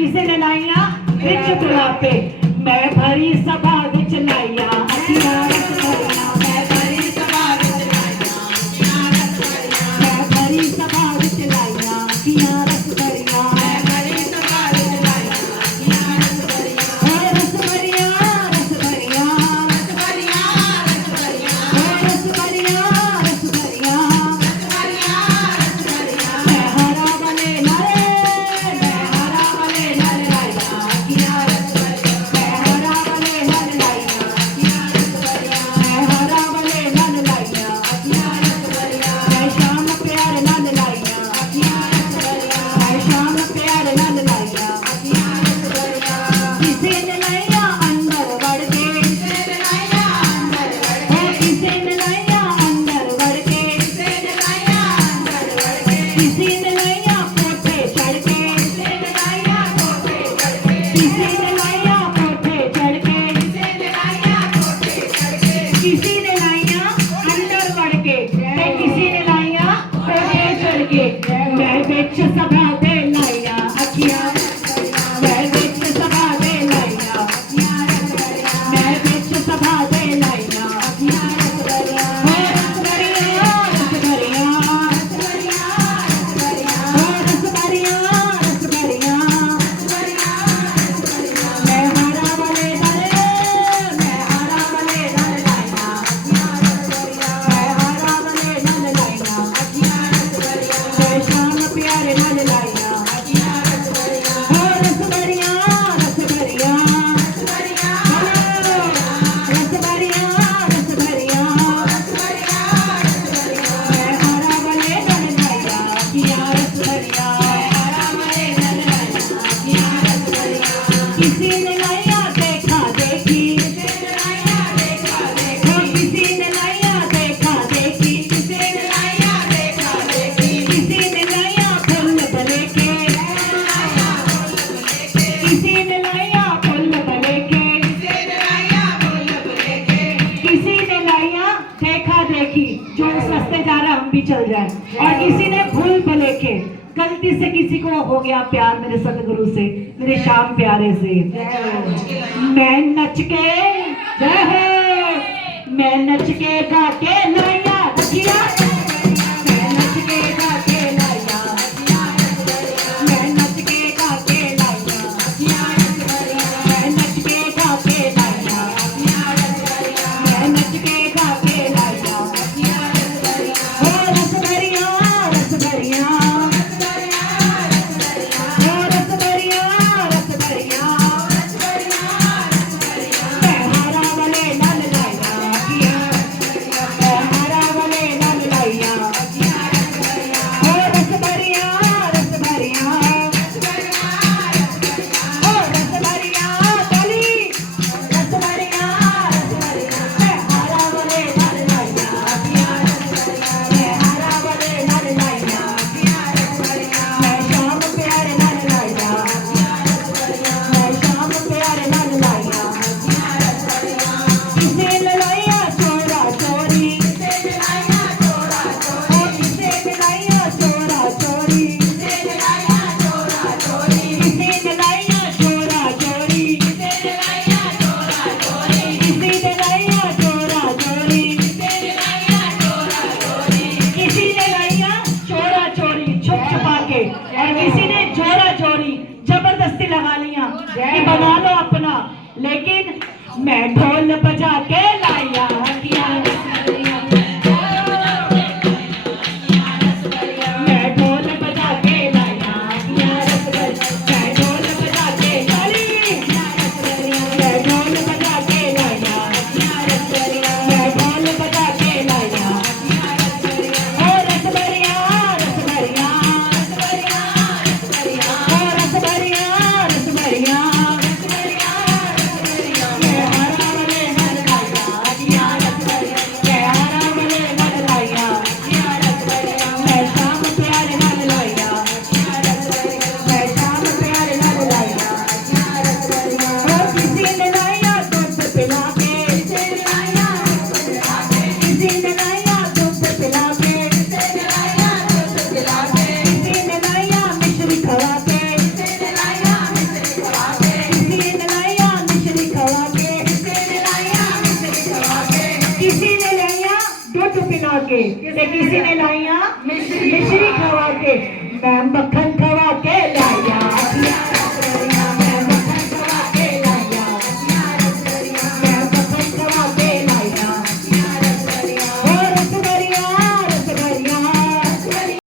किसे ने लाइया विच बुढ़ापे मैं भरी सभा विच लाइया अखियां रस भरिया मैं भरी सभा विच लाइया अखियां रस भरिया मैं भरी सभा विच लाइया अखियां रस भरिया मैं भरी सभा विच लाइया अखियां रस भरिया रस भरिया रस भरिया रस भरिया रस भरिया रस भरिया रस भरिया रस भरिया रस भरिया मैं हरा बने नरे मैं हरा बने नरे लाइया अखियां रस भरिया मैं हरा बने नरे लाइया अखियां रस भरिया मैं हरा बने नरे लाइया अखियां रस भरिया मैं शाम प्यार नल लाइया अखियां रस भरिया मैं शाम प्यार नल लाइया अखियां रस भरिया किसे ने लाइया अंदर वड़ के किसे ने लाइया अंदर वड़ के किसे ने लाइया अंदर वड़ के किसे ने लाइया अंदर वड़ के किसी ने लाइया कोठे चढ़ के किसे ने लाइया कोठे चढ़ के किसी ने लाइया कोठे चढ़ के किसे ने लाइया कोठे चढ़ के किसी ने लाइया अंदर वड़ के ते किसी ने लाइया कोठे चढ़ के मैं बिच सभा दे लाइया अखियां मैं बिच सभा दे लाइया अखियां रस भरिया मैं बिच सभा दे लाइया अखियां रस भरिया रस भरिया रस भरिया रस भरिया रस भरिया रस भरिया रस भरिया रस भरिया रस भरिया मैं हरा बने नरे मैं हरा बने नल लाइया अखियां रस भरिया मैं हरा बने नल लाइया अखियां रस भरिया मैं शाम प्यारे नल लाइया अखियां रस भरिया रस भरिया रस भरिया रस भरिया रस भरिया रस भरिया रस भरिया रस भरिया मैं हरा बने नल लाइया अखियां रस भरिया मैं हरा बने नल लाइया अखियां रस भरिया किसी ने लाइया देखा देखी किसी ने लाइया देखा देखी किसी ने लाइया देखा देखी किसी ने लाइया देखा देखी किसी ने लाइया फुल बले के किसी ने लाइया फुल बले के किसी ने लाइया फुल बले के किसी ने लाइया देखा देखी जो सस्ते जा रहा हम भी चल जाए और किसी ने फुल बले के गलती से किसी को हो गया प्यार मेरे सतगुरु से मेरे श्याम प्यारे से मैं नच के जय हो मैं नच के गा के लाइया अखियां मैं नच के गा के लाइया अखियां रस भरिया मैं नच के गा के लाइया अखियां रस भरिया मैं नच के गा के लाइया अखियां रस भरिया मैं नच के गा के लाइया अखियां रस भरिया रस भरिया रस भरिया रस भरिया रस भरिया रस भरिया रस भरिया रस भरिया रस भरिया मैं हरा बने नल लाइया अखियां रस भरिया मैं हरा बने नल लाइया अखियां रस भरिया रस भरिया रस भरिया रस भरिया रस भरिया रस भरिया गली रस भरिया रस भरिया मैं हरा बने नल लाइया अखियां रस भरिया मैं हरा बने नल लाइया अखियां रस भरिया मैं शाम प्यारे नल लाइया अखियां रस भरिया मैं शाम प्यारे नल लाइया अखियां रस भरिया किसी ने के ते किसी ने लाइया मिश्री खवा के। मैं मक्खन